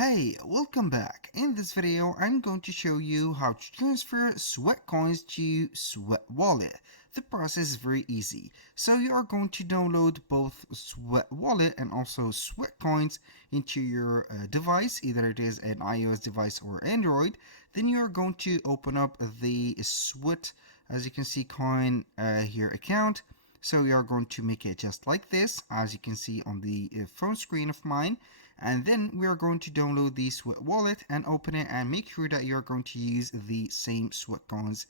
Hey, welcome back. In this video, I'm going to show you how to transfer Sweat coins to Sweat Wallet. The process is very easy. So you are going to download both Sweat Wallet and also Sweat coins into your device, either it is an iOS device or Android. Then you are going to open up the Sweat, as you can see, coin here account. So we are going to make it just like this, as you can see on the phone screen of mine. And then we are going to download the Sweat wallet and open it, and make sure that you're going to use the same Sweat coins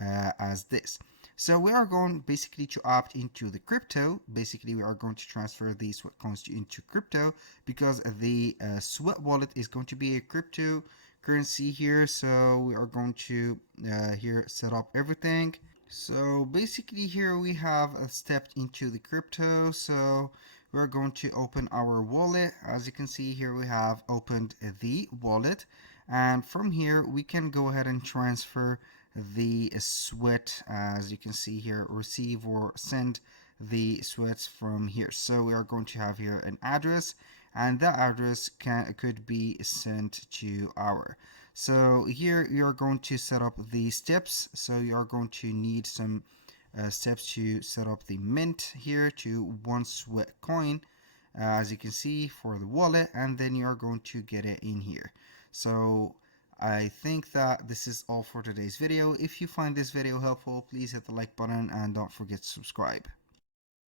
as this. So we are going basically to opt into the crypto. Basically, we are going to transfer the Sweat coins into crypto, because the Sweat wallet is going to be a cryptocurrency here. So we are going to here set up everything. So basically here we have stepped into the crypto. So we're going to open our wallet. As you can see here, we have opened the wallet, and from here we can go ahead and transfer the sweat. As you can see here, receive or send the sweats from here. So we are going to have here an address, and that address could be sent to our. So here you are going to set up the steps. So you are going to need some steps to set up the mint here to one sweat coin, as you can see, for the wallet, and then you are going to get it in here. So I think that this is all for today's video. If you find this video helpful, please hit the like button and don't forget to subscribe.